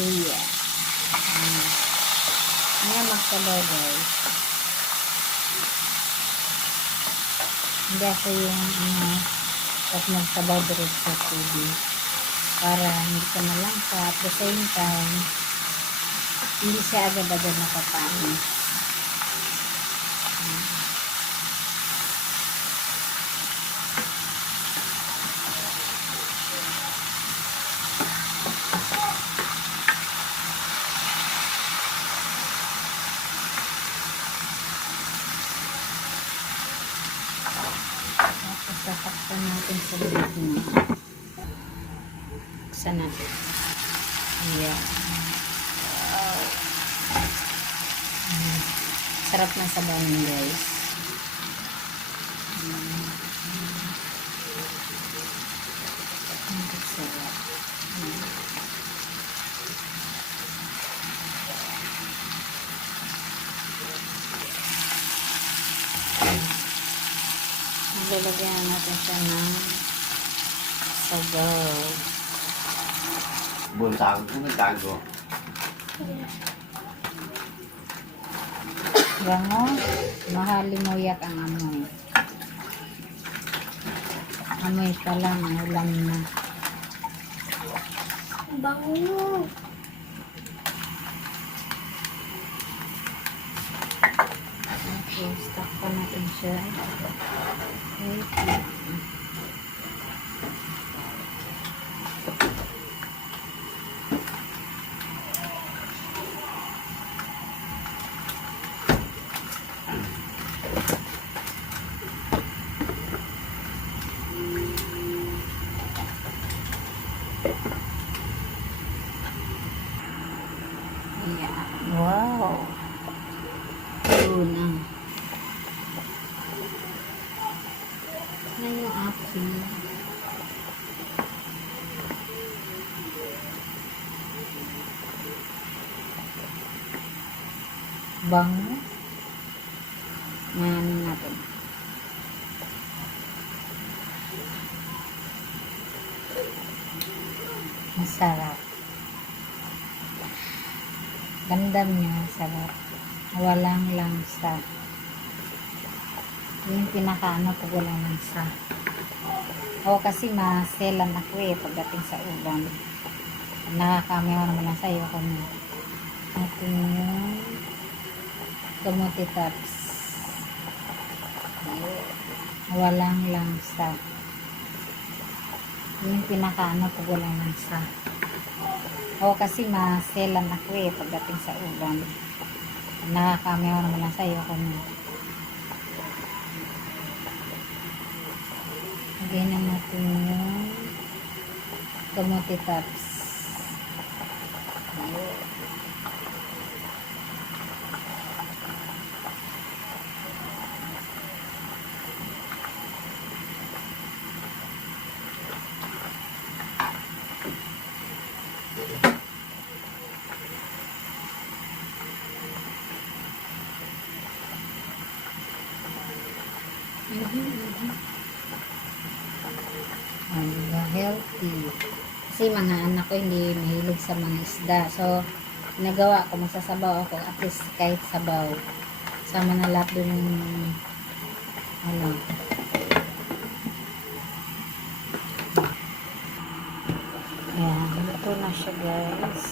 luya. Ngayon magsabaw guys. Hindi ako yung pag magsabaw direct sa tubig. Para hindi ka malangsa at the same time, hindi siya agad-agad napapanis. Sasaktan natin sa loob niya. Buksan natin. Ayan. Wow. Sarap ng sabaw niya guys. Sarap. Lalagyan natin siya ng sabaw. Buntago ko ng tago. Bango, mahalimuyak ang amoy. Amoy pa lang, ulam na. Bango. Okay, stock pa natin siya. Okay. Yeah. Wow. Yun ang. Yan yung aking. Bango. Yan natin. Masarap. Gandam niya, sarap. Walang langsa. Yung pinakaano pag walang langsa. O kasi maselan ako pagdating sa ulam. Nakakamayaw naman lang sa'yo kami. Natin yung kamuti tops. Walang langsa. Yung pinakaano pag walang langsa. O kasi maselan ako pagdating sa ulam. Nakakamayaw naman lang sa'yo kami. Lagyan na natin yung kamuti tops. Healthy. Kasi mga anak ko hindi mahilig sa mga isda. So, nagawa ko, magsasabaw ako. At least kahit sabaw. Sama na lahat dun yung Ayan, ito na siya guys.